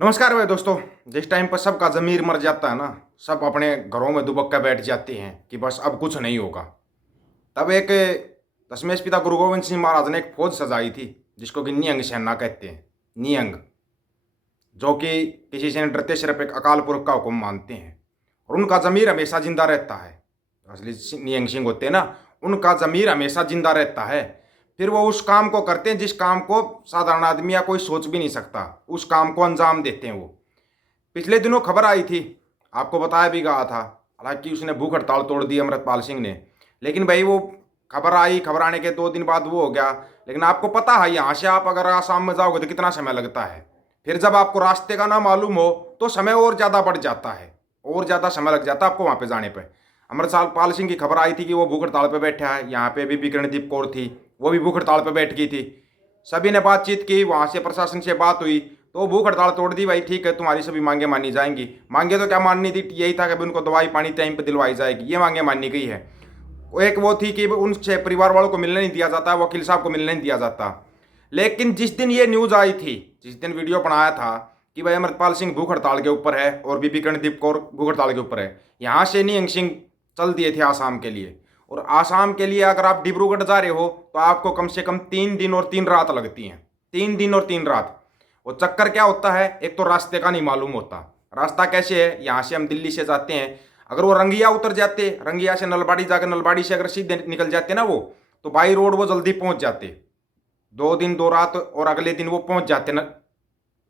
नमस्कार भाई दोस्तों। जिस टाइम पर सबका ज़मीर मर जाता है ना, सब अपने घरों में दुबक कर बैठ जाते हैं कि बस अब कुछ नहीं होगा। तब एक दसवें पिता गुरु गोविंद सिंह महाराज ने एक फौज सजाई थी, जिसको कि निहंग सेना कहते हैं। निहंग, जो कि किसी से नहीं डरते, सिर्फ एक अकाल पुरख का हुक्म मानते हैं और उनका ज़मीर हमेशा जिंदा रहता है। असली निहंग सिंह होते हैं ना, उनका ज़मीर हमेशा जिंदा रहता है। फिर वो उस काम को करते हैं जिस काम को साधारण आदमी या कोई सोच भी नहीं सकता, उस काम को अंजाम देते हैं वो। पिछले दिनों खबर आई थी, आपको बताया भी गया था। हालांकि उसने भूख हड़ताल तोड़ दी अमृतपाल सिंह ने, लेकिन भाई वो खबर आई, खबर आने के 2 दिन बाद वो हो गया। लेकिन आपको पता है, यहाँ से आप अगर आसाम में जाओगे तो कितना समय लगता है। फिर जब आपको रास्ते का ना मालूम हो तो समय और ज़्यादा बढ़ जाता है, और ज़्यादा समय लग जाता है आपको वहाँ पे जाने पर। अमृतपाल सिंह की खबर आई थी कि वो भूख हड़ताल पर बैठा है। यहाँ पे भी किरणदीप कौर थी, वो भी भूख हड़ताल पर बैठ गई थी। सभी ने बातचीत की, वहाँ से प्रशासन से बात हुई तो भूख हड़ताल तोड़ दी। भाई ठीक है, तुम्हारी सभी मांगे मानी जाएंगी। मांगे तो क्या माननी थी, यही था कि उनको दवाई पानी टाइम पे दिलवाई जाएगी, ये मांगे मानी गई है। एक वो थी कि उनसे परिवार वालों को मिलने नहीं दिया जाता, वकील साहब को मिलने नहीं दिया जाता। लेकिन जिस दिन ये न्यूज़ आई थी, जिस दिन वीडियो बनाया था कि भाई अमृतपाल सिंह भूख हड़ताल के ऊपर है और बीबी किरणदीप कौर भूख हड़ताल के ऊपर है, यहाँ से निहंग सिंह चल दिए थे आसाम के लिए। और आसाम के लिए अगर आप डिब्रूगढ़ जा रहे हो तो आपको कम से कम 3 दिन और 3 रात लगती हैं। 3 दिन और 3 रात। वो चक्कर क्या होता है, एक तो रास्ते का नहीं मालूम होता। रास्ता कैसे है, यहाँ से हम दिल्ली से जाते हैं, अगर वो रंगिया उतर जाते, रंगिया से नलबाड़ी जाकर नलबाड़ी से अगर सीधे निकल जाते ना वो, तो बाई रोड वो जल्दी पहुंच जाते। 2 दिन 2 रात और अगले दिन वो पहुंच जाते न,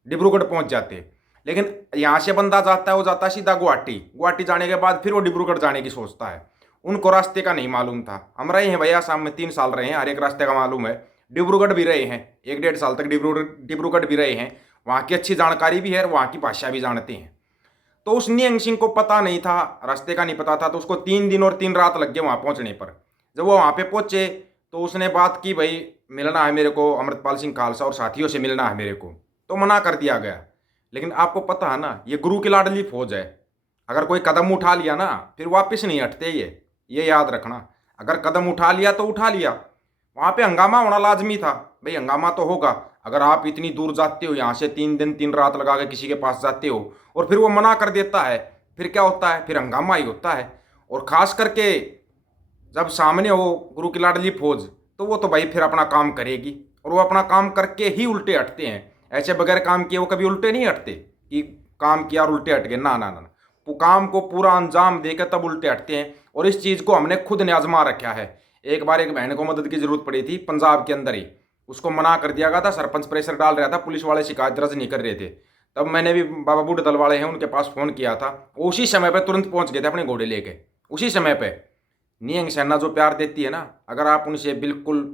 डिब्रूगढ़ पहुंच जाते। लेकिन यहाँ से बंदा जाता है, वो जाता है सीधा गुवाहाटी। गुवाहाटी जाने के बाद फिर वो डिब्रूगढ़ जाने की सोचता है। उनको रास्ते का नहीं मालूम था। हम रहे हैं भैया आसाम में 3 साल रहे हैं, हर एक रास्ते का मालूम है। डिब्रूगढ़ भी रहे हैं, 1 डेढ़ साल तक डिब्रूगढ़ भी रहे हैं। वहाँ की अच्छी जानकारी भी है और वहाँ की भाषा भी जानते हैं। तो उस निहंग सिंह को पता नहीं था, रास्ते का नहीं पता था, तो उसको 3 दिन और 3 रात लग गए वहाँ पहुँचने पर। जब वो वहाँ पे पहुँचे तो उसने बात की, भाई मिलना है मेरे को, अमृतपाल सिंह खालसा और साथियों से मिलना है मेरे को। तो मना कर दिया गया। लेकिन आपको पता है ना, ये गुरु की लाडली फौज है। अगर कोई कदम उठा लिया ना, फिर वापस नहीं हटते। ये याद रखना। अगर कदम उठा लिया तो उठा लिया। वहाँ पे हंगामा होना लाजमी था। भाई हंगामा तो होगा। अगर आप इतनी दूर जाते हो, यहाँ से 3 दिन 3 रात लगा के किसी के पास जाते हो और फिर वो मना कर देता है, फिर क्या होता है, फिर हंगामा ही होता है। और खास करके जब सामने हो गुरु की लाडली फौज, तो वो तो भाई फिर अपना काम करेगी और वो अपना काम करके ही उल्टे हटते हैं। ऐसे बगैर काम किए वो कभी उल्टे नहीं हटते कि काम किया और उल्टे हट गए। ना ना ना, वो काम को पूरा अंजाम देकर तब उल्टे हटते हैं। और इस चीज़ को हमने खुद ने आजमा रखा है। एक बार एक बहन को मदद की जरूरत पड़ी थी पंजाब के अंदर ही, उसको मना कर दिया गया था। सरपंच प्रेशर डाल रहा था, पुलिस वाले शिकायत दर्ज नहीं कर रहे थे। तब मैंने भी बाबा बूढ़े दल वाले हैं उनके पास फ़ोन किया था, उसी समय पर तुरंत पहुंच गए थे अपने घोड़े लेके, उसी समय पे। निहंग सेना जो प्यार देती है ना, अगर आप उनसे बिल्कुल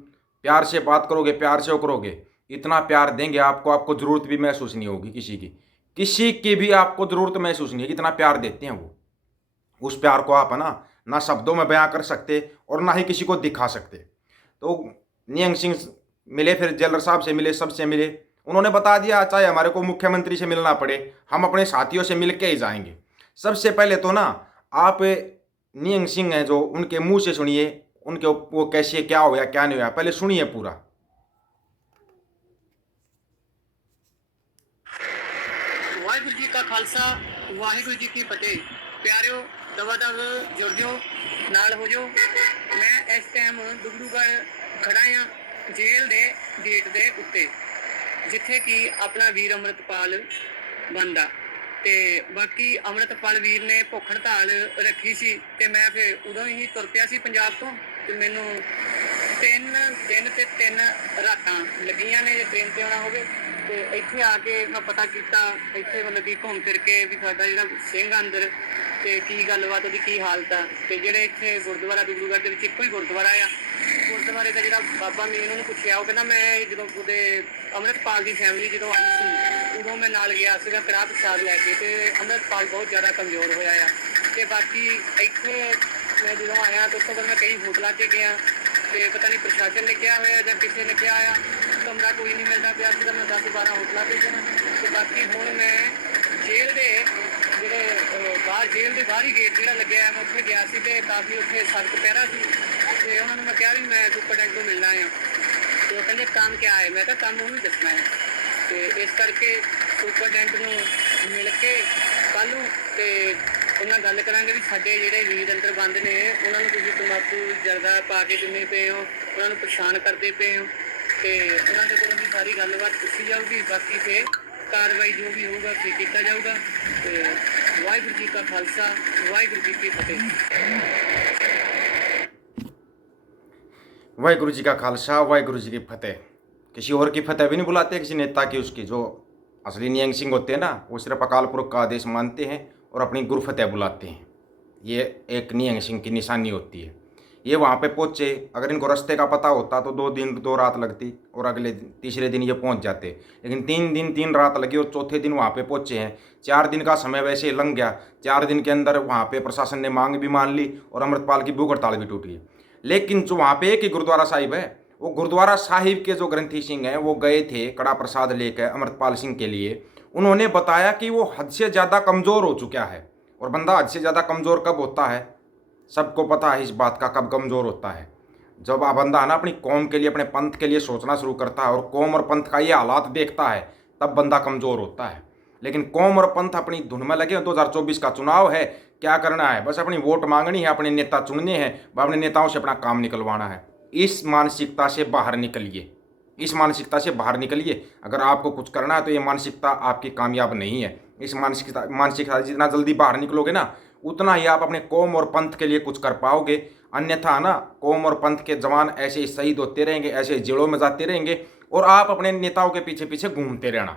प्यार से बात करोगे, प्यार से वो करोगे, इतना प्यार देंगे आपको, आपको ज़रूरत भी महसूस नहीं होगी किसी की भी आपको ज़रूरत महसूस नहीं है। इतना प्यार देते हैं वो। उस प्यार को आप है ना शब्दों में बयां कर सकते और ना ही किसी को दिखा सकते। तो निहंग सिंह मिले, फिर जेलर साहब से मिले, सबसे मिले। उन्होंने बता दिया, चाहे हमारे को मुख्यमंत्री से मिलना पड़े, हम अपने साथियों से मिल के ही जाएंगे। सबसे पहले तो ना आप निहंग सिंह हैं जो, उनके मुंह से सुनिए, उनके वो कैसे क्या होया क्या नहीं होया, पहले सुनिए पूरा। वाहिगुरु जी का खालसा, वाहिगुरु जी की फतेह। प्यारिओ दवा दव जुड़ जाओ, नाल हो जाओ। मैं इस टाइम डिब्रूगढ़ खड़ा हाँ, जेल के गेट के उत्ते, जिथे कि अपना वीर अमृतपाल बनदा। ते बाकी अमृतपाल वीर ने भुख हड़ताल रखी सी, ते मैं फिर उदों ही तुर पिया सी पंजाब तो। ते मैनू 3 दिन ते 3 रातां लगियां ने जे ट्रेन ते आना होवे। ਤੇ ਇੱਥੇ ਆ ਕੇ ਮੈਂ ਪਤਾ ਕੀਤਾ, ਇੱਥੇ ਮਤਲਬ ਕਿ ਘੁੰਮ ਫਿਰ ਕੇ ਵੀ ਸਾਡਾ ਜਿਹੜਾ ਸਿੰਘ ਅੰਦਰ ਤੇ ਕੀ ਗੱਲਬਾਤ, ਉਹਦੀ ਕੀ ਹਾਲਤ ਆ। ਤੇ ਜਿਹੜੇ ਇੱਥੇ ਗੁਰਦੁਆਰਾ ਡਿਬਰੂਗੜ੍ਹ ਦੇ ਵਿੱਚ ਇੱਕੋ ਹੀ ਗੁਰਦੁਆਰਾ ਆ, ਗੁਰਦੁਆਰੇ ਦਾ ਜਿਹੜਾ ਬਾਬਾ ਮੇਨ, ਉਹਨੂੰ ਪੁੱਛਿਆ, ਉਹ ਕਹਿੰਦਾ ਮੈਂ ਜਦੋਂ ਉਹਦੇ ਅੰਮ੍ਰਿਤਪਾਲ ਦੀ ਫੈਮਿਲੀ ਜਦੋਂ ਆਈ ਸੀ, ਉਦੋਂ ਮੈਂ ਨਾਲ ਗਿਆ ਸੀਗਾ ਕੜਾਹ ਪ੍ਰਸ਼ਾਦ ਲੈ ਕੇ। ਤੇ ਅੰਮ੍ਰਿਤਪਾਲ ਬਹੁਤ ਜ਼ਿਆਦਾ ਕਮਜ਼ੋਰ ਹੋਇਆ ਆ। ਤੇ ਬਾਕੀ ਇੱਥੇ ਮੈਂ ਜਦੋਂ ਆਇਆ ਤਾਂ ਉਸ ਤੋਂ ਬਾਅਦ ਮੈਂ ਕਈ ਹੋਟਲਾਂ 'ਚ ਗਿਆ, ਤੇ ਪਤਾ ਨਹੀਂ ਪ੍ਰਸ਼ਾਸਨ ਨੇ ਕਿਹਾ ਹੋਇਆ ਜਾਂ ਕਿਸੇ ਨੇ ਕਿਹਾ ਆ, कमरा कोई नहीं मिलता पिया सीगा। मैं 10-12 होटलों से जाना। तो बाकी हुण मैं जेल के जोड़े बाहर, जेल के बाहर ही गेट जो लगे है, मैं उत्थे गया सी ते काफ़ी उत्थे सख्त पहरा सी। ते उन्होंने मैं कहा भी मैं सुपरडेंट को मिलना है। तो वो कहते काम क्या है, मैं कहा काम वो भी दसना है। ਤੇ ਇਸ ਕਰਕੇ ਸੁਪਰਡੈਂਟ ਨੂੰ ਮਿਲ ਕੇ ਕੱਲ੍ਹ ਨੂੰ ਤੇ ਉਹਨਾਂ ਗੱਲ ਕਰਾਂਗੇ ਵੀ ਸਾਡੇ ਜਿਹੜੇ ਵੀਰ ਅੰਦਰ ਬੰਦ ਨੇ ਉਹਨਾਂ ਨੂੰ ਤੁਸੀਂ ਤੰਬਾਕੂ ਜਰਦਾ ਪਾ ਕੇ ਦਿੰਦੇ ਪਏ ਹੋ, ਉਹਨਾਂ ਨੂੰ ਪਰੇਸ਼ਾਨ ਕਰਦੇ ਪਏ ਹੋ ਤੇ ਉਹਨਾਂ ਦੇ ਕੋਲੋਂ ਵੀ ਸਾਰੀ ਗੱਲਬਾਤ ਪੁੱਛੀ ਜਾਊਗੀ। ਬਾਕੀ ਫਿਰ ਕਾਰਵਾਈ ਜੋ ਵੀ ਹੋਊਗਾ ਫਿਰ ਕੀਤਾ ਜਾਊਗਾ। ਤੇ ਵਾਹਿਗੁਰੂ ਜੀ ਕਾ ਖਾਲਸਾ, ਵਾਹਿਗੁਰੂ ਜੀ ਕੀ ਫਤਿਹ। वाहिगुरु जी का खालसा, वाहिगुरु जी की फतेह। किसी और की फतेह भी नहीं बुलाते, किसी नेता की। उसकी जो असली नियंग सिंह होते हैं ना, वो सिर्फ अकाल पुरख का आदेश मानते हैं और अपनी गुरु फतेह बुलाते हैं। ये एक नियंग सिंह की निशानी होती है। ये वहाँ पे पहुँचे, अगर इनको रास्ते का पता होता तो 2 दिन 2 रात लगती और अगले तीसरे दिन ये पहुँच जाते। लेकिन 3 दिन 3 रात लगी और चौथे दिन वहाँ पे पहुँचे हैं। 4 दिन का समय वैसे ही लंघ गया। 4 दिन के अंदर वहाँ पे प्रशासन ने मांग भी मान ली और अमृतपाल की भूख हड़ताल भी टूटी। लेकिन जो वहाँ पे एक ही गुरुद्वारा साहिब है, वो गुरुद्वारा साहिब के जो ग्रंथी सिंह हैं वो गए थे कड़ा प्रसाद लेकर अमृतपाल सिंह के लिए। उन्होंने बताया कि वो हद से ज़्यादा कमज़ोर हो चुका है। और बंदा हद से ज़्यादा कमज़ोर कब होता है, सबको पता है इस बात का, कब कमज़ोर होता है। जब बंदा है ना अपनी कौम के लिए, अपने पंथ के लिए सोचना शुरू करता है और कौम और पंथ का ये हालात देखता है, तब बंदा कमज़ोर होता है। लेकिन कौम और पंथ अपनी धुन में लगे। 2024 का चुनाव है, क्या करना है, बस अपनी वोट मांगनी है, अपने नेता चुनने हैं, अपने नेताओं से अपना काम निकलवाना है। इस मानसिकता से बाहर निकलिए, इस मानसिकता से बाहर निकलिए। अगर आपको कुछ करना है तो ये मानसिकता आपकी कामयाब नहीं है। इस मानसिकता जितना जल्दी बाहर निकलोगे ना, उतना ही आप अपने कौम और पंथ के लिए कुछ कर पाओगे। अन्यथा ना कौम और पंथ के जवान ऐसे ही शहीद होते रहेंगे, ऐसे जेलों में जाते रहेंगे और आप अपने नेताओं के पीछे पीछे घूमते रहना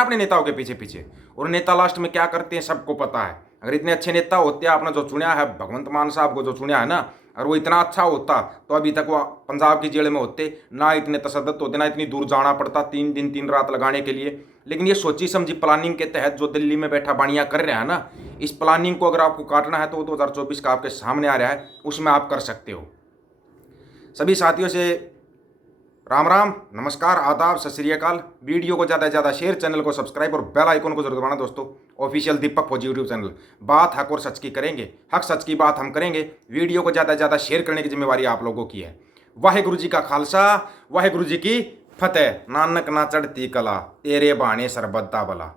अपने नेताओं के पीछे पीछे। और नेता लास्ट में क्या करते हैं सबको पता है। अगर इतने अच्छे नेता होते, आपने जो चुना है भगवंत मान साहब को जो चुना है ना, अगर वो इतना अच्छा होता तो अभी तक वो पंजाब की जेल में होते, ना इतने तसद्दुत होते, ना इतनी दूर जाना पड़ता 3 दिन 3 रात लगाने के लिए। लेकिन ये सोची समझी प्लानिंग के तहत जो दिल्ली में बैठा बाणिया कर रहा है ना, इस प्लानिंग को अगर आपको काटना है तो 2024 का आपके सामने आ रहा है, उसमें आप कर सकते हो। सभी साथियों से राम राम, नमस्कार, आदाब, सत श्री अकाल। वीडियो को ज़्यादा से ज़्यादा शेयर, चैनल को सब्सक्राइब और बेल आइकन को जरूर दबाना दोस्तों। ऑफिशियल दीपक फौजी यूट्यूब चैनल। बात हक और सच की करेंगे, हक सच की बात हम करेंगे। वीडियो को ज़्यादा से ज़्यादा शेयर करने की जिम्मेवारी आप लोगों की है। वाहिगुरु जी का खालसा, वाहिगुरु जी की फतेह। नानक ना चढ़ती कला, तेरे बहाने सरबत दा भला।